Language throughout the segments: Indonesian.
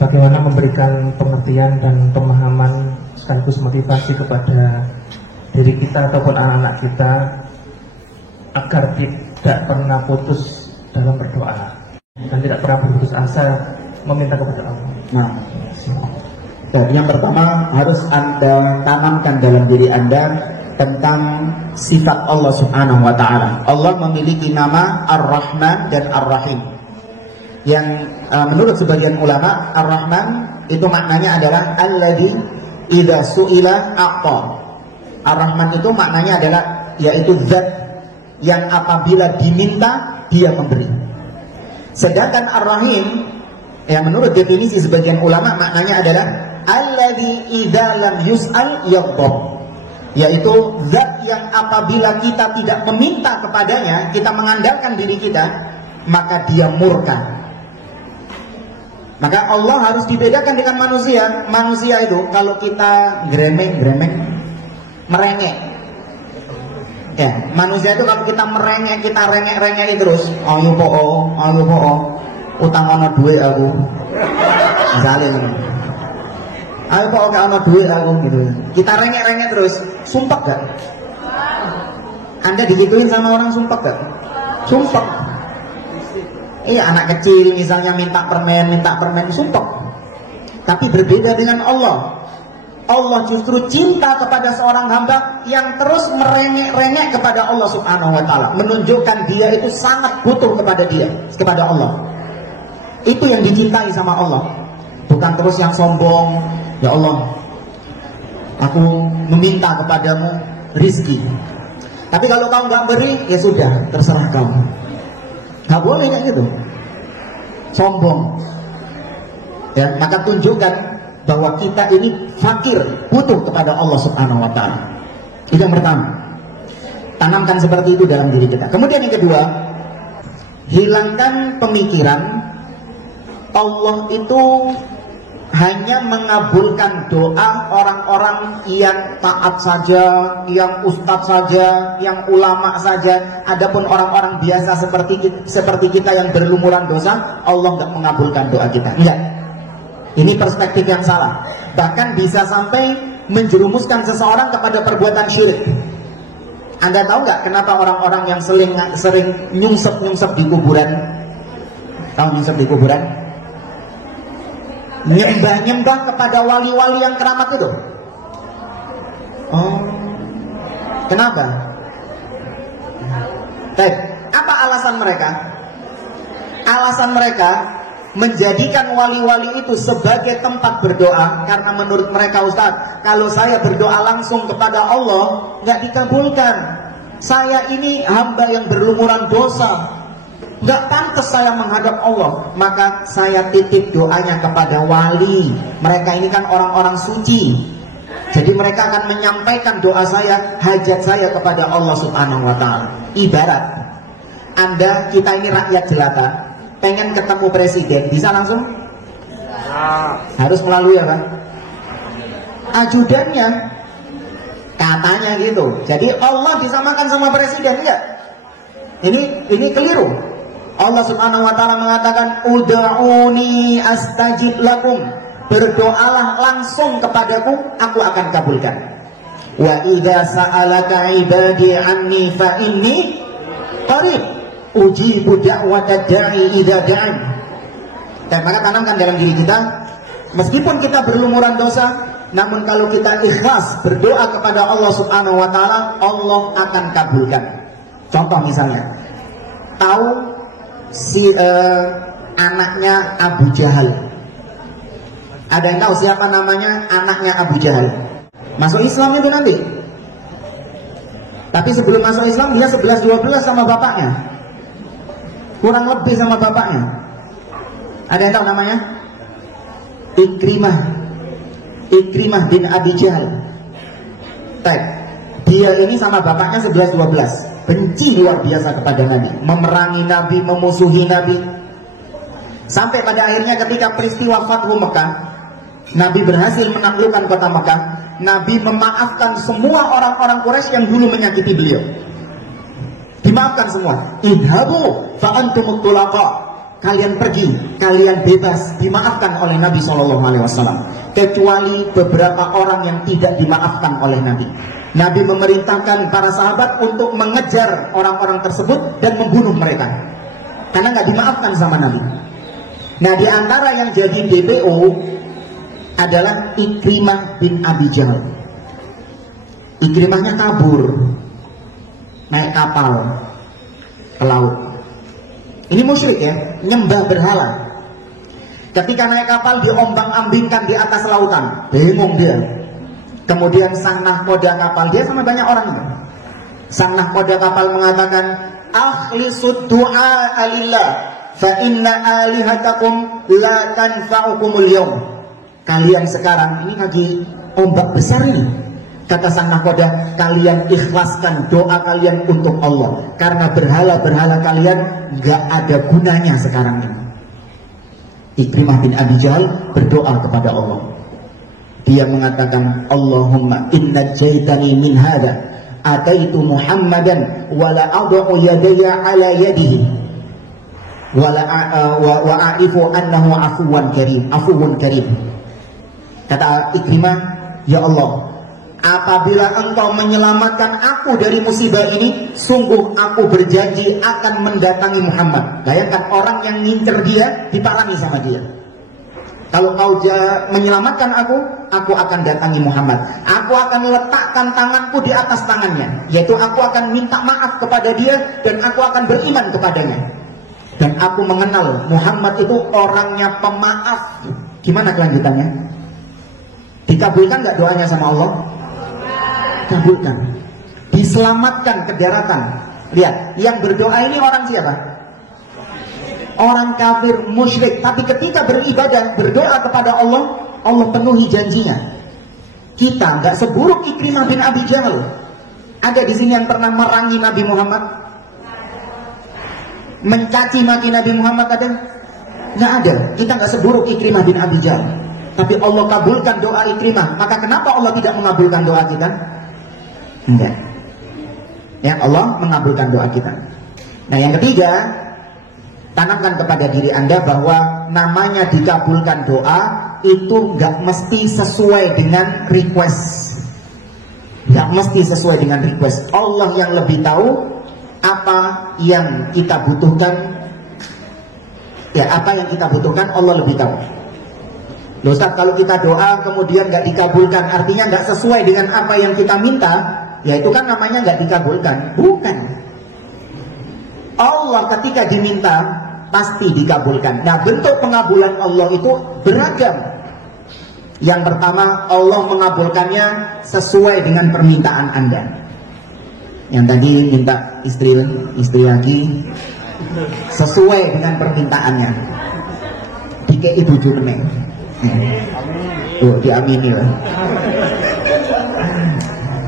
bagaimana memberikan pengertian dan pemahaman sekaligus motivasi kepada diri kita ataupun anak-anak kita agar tidak pernah putus dalam berdoa dan tidak pernah berputus asa meminta kepada Allah. Nah, yang pertama harus Anda tanamkan dalam diri Anda tentang sifat Allah Subhanahu wa Ta'ala. Allah memiliki nama Ar-Rahman dan Ar-Rahim. Yang menurut sebagian ulama, Ar-Rahman itu maknanya adalah alladzi idza su'ila a'ta. Ar-Rahman itu maknanya adalah yaitu zat yang apabila diminta dia memberi. Sedangkan Ar-Rahim yang menurut definisi sebagian ulama maknanya adalah alladzi idza lam yus'al yaghdab, yaitu zat yang apabila kita tidak meminta kepadanya, kita mengandalkan diri kita, maka dia murka. Maka Allah harus dibedakan dengan manusia. Manusia itu kalau kita gremeng, merengek. Ya, manusia itu kalau kita merengek, kita rengek terus. Ayo po, utang ono duit aku. Misalnya, ayo po, gak ono duit aku gitu. Kita rengek terus. Sumpah gak? Anda digituin sama orang sumpah gak? Sumpah. Iya, anak kecil misalnya minta permen, sumpah. Tapi berbeda dengan Allah. Allah justru cinta kepada seorang hamba yang terus merengek kepada Allah Subhanahu wa Ta'ala, menunjukkan dia itu sangat butuh kepada Allah. Itu yang dicintai sama Allah. Bukan terus yang sombong, ya Allah, aku meminta kepadamu rizki, tapi kalau kau nggak beri, ya sudah, terserah kamu. Nggak boleh kayak gitu, sombong. Ya, maka tunjukkan bahwa kita ini fakir, butuh kepada Allah Subhanahu wa Ta'ala. Itu yang pertama. Tanamkan seperti itu dalam diri kita. Kemudian yang kedua, hilangkan pemikiran Allah itu hanya mengabulkan doa orang-orang yang taat saja, yang ustadz saja, yang ulama saja. Adapun orang-orang biasa seperti kita yang berlumuran dosa, Allah nggak mengabulkan doa kita. Enggak. Ini perspektif yang salah. Bahkan bisa sampai menjerumuskan seseorang kepada perbuatan syirik. Anda tahu nggak kenapa orang-orang yang sering nyungsep di kuburan? Tahu nyungsep di kuburan? Nyembah kepada wali-wali yang keramat itu. Oh, kenapa? Apa alasan mereka? Alasan mereka menjadikan wali-wali itu sebagai tempat berdoa karena menurut mereka, Ustaz, kalau saya berdoa langsung kepada Allah nggak dikabulkan. Saya ini hamba yang berlumuran dosa, nggak pantas saya menghadap Allah, maka saya titip doanya kepada wali. Mereka ini kan orang-orang suci, jadi mereka akan menyampaikan doa saya, hajat saya kepada Allah Subhanahu wa Ta'ala. Ibarat kita ini rakyat jelata, pengen ketemu presiden, bisa langsung? Harus melalui apa? Ajudannya, katanya gitu. Jadi Allah disamakan sama presiden, enggak? Ini keliru. Allah Subhanahu wa Ta'ala mengatakan, ud'uni astajib lakum, berdoalah langsung kepadaku, aku akan kabulkan. Wa idza sa'alaka ibadi anni fa inni qarib ujibu da'watad da'i idza da'an. Dan maka tanamkan dalam diri kita, meskipun kita berlumuran dosa, namun kalau kita ikhlas berdoa kepada Allah Subhanahu wa Ta'ala, Allah akan kabulkan. Contoh misalnya, tahu anaknya Abu Jahal. Ada yang tahu siapa namanya anaknya Abu Jahal? Masuk Islam itu nanti. Tapi sebelum masuk Islam dia 11-12 sama bapaknya. Kurang lebih sama bapaknya. Ada yang tahu namanya? Ikrimah bin Abi Jahal. Dia ini sama bapaknya 11-12. Benci luar biasa kepada Nabi, memerangi Nabi, memusuhi Nabi. Sampai pada akhirnya ketika peristiwa Fathu Mekah, Nabi berhasil menaklukkan kota Mekah. Nabi memaafkan semua orang-orang Quraisy yang dulu menyakiti beliau. Dimaafkan semua. Idhabu fa antumut tulaqa. kalian pergi, kalian bebas, dimaafkan oleh Nabi SAW. Kecuali beberapa orang yang tidak dimaafkan oleh Nabi. Nabi memerintahkan para sahabat untuk mengejar orang-orang tersebut dan membunuh mereka, karena nggak dimaafkan sama Nabi. Nah, di antara yang jadi DPO adalah Ikrimah bin Abi Jahal. Ikrimahnya kabur, naik kapal ke laut. Ini musyrik ya, nyembah berhala. Ketika naik kapal diombang-ambingkan di atas lautan, bingung dia. Kemudian sang nahkoda kapal, dia sama banyak orangnya. Sang nahkoda kapal mengatakan, akhlisud du'a alillah, fa inna alihatakum la tanfa'ukumul yawm. Kalian sekarang, ini lagi ombak besar ini. Kata sang nahkoda, kalian ikhlaskan doa kalian untuk Allah, karena berhala-berhala kalian gak ada gunanya sekarang ini. Ikrimah bin Abi Jahal berdoa kepada Allah. Dia mengatakan, Allahumma inna jaitani min hada ataitu Muhammadan wala ad'u yadaya ala yadihi wala wa'aifu annahu afuwun karim. Kata Ikrimah, ya Allah, apabila engkau menyelamatkan aku dari musibah ini, sungguh aku berjanji akan mendatangi Muhammad. Bayangkan orang yang ngincer dia, diparangi sama dia. Kalau kau menyelamatkan aku akan datangi Muhammad. Aku akan letakkan tanganku di atas tangannya, yaitu aku akan minta maaf kepada dia dan aku akan beriman kepadanya. Dan aku mengenal Muhammad itu orangnya pemaaf. Gimana kelanjutannya? Dikabulkan gak doanya sama Allah? Kabulkan. Diselamatkan ke daratan. Lihat, yang berdoa ini orang siapa? Orang kafir musyrik. Tapi ketika beribadah, berdoa kepada Allah, Allah penuhi janjinya. Kita nggak seburuk Ikrimah bin Abi Jahal. Ada di sini yang pernah merangi Nabi Muhammad, mencaci maki Nabi Muhammad, ada? Nggak ada. Kita nggak seburuk Ikrimah bin Abi Jahal. Tapi Allah kabulkan doa Ikrimah. Maka kenapa Allah tidak mengabulkan doa kita? Enggak. Ya, Allah mengabulkan doa kita. Nah, yang ketiga, tanamkan kepada diri Anda bahwa namanya dikabulkan doa itu nggak mesti sesuai dengan request. Nggak mesti sesuai dengan request. Allah yang lebih tahu apa yang kita butuhkan. Ya, apa yang kita butuhkan Allah lebih tahu. Loh Ustaz, kalau kita doa kemudian nggak dikabulkan, artinya nggak sesuai dengan apa yang kita minta, ya itu kan namanya nggak dikabulkan. Bukan. Allah ketika diminta pasti dikabulkan. Nah, bentuk pengabulan Allah itu beragam. Yang pertama, Allah mengabulkannya sesuai dengan permintaan Anda. Yang tadi minta istri lagi, sesuai dengan permintaannya. Dikei bojo meneh. Tuh, diamini lah.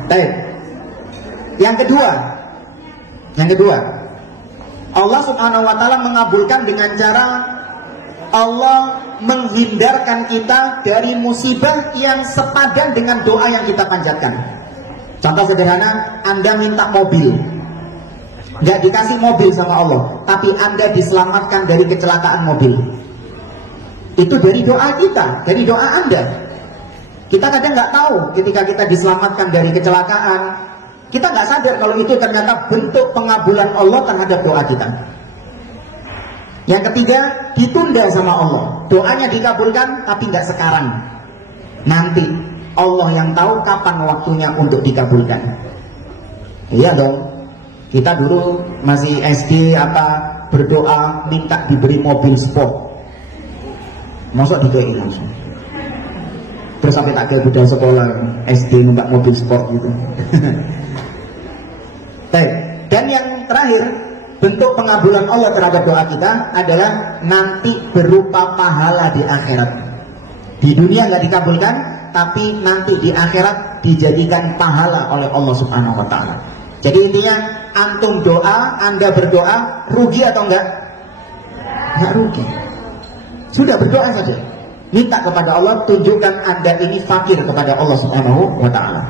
Baik. Yang kedua, Allah Subhanahu wa taala mengabulkan dengan cara Allah menghindarkan kita dari musibah yang sepadan dengan doa yang kita panjatkan. Contoh sederhana, Anda minta mobil, nggak dikasih mobil sama Allah, tapi Anda diselamatkan dari kecelakaan mobil. Itu dari doa kita, dari doa Anda. Kita kadang nggak tahu ketika kita diselamatkan dari kecelakaan, kita nggak sadar kalau itu ternyata bentuk pengabulan Allah terhadap doa kita. Yang ketiga, ditunda sama Allah. Doanya dikabulkan, tapi nggak sekarang. Nanti Allah yang tahu kapan waktunya untuk dikabulkan. Iya dong. Kita dulu masih SD berdoa minta diberi mobil sport. Masuk dikei langsung. Terus sampai tak kayak budaya sekolah SD numpak mobil sport gitu. Baik. Dan yang terakhir, bentuk pengabulan Allah terhadap doa kita adalah nanti berupa pahala di akhirat. Di dunia nggak dikabulkan, tapi nanti di akhirat dijadikan pahala oleh Allah Subhanahu wa taala. Jadi intinya, antum doa, Anda berdoa, rugi atau enggak? Enggak rugi. Sudah berdoa saja. Minta kepada Allah, tunjukkan Anda ini fakir kepada Allah Subhanahu wa taala.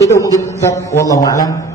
Itu mungkin wallahu a'lam.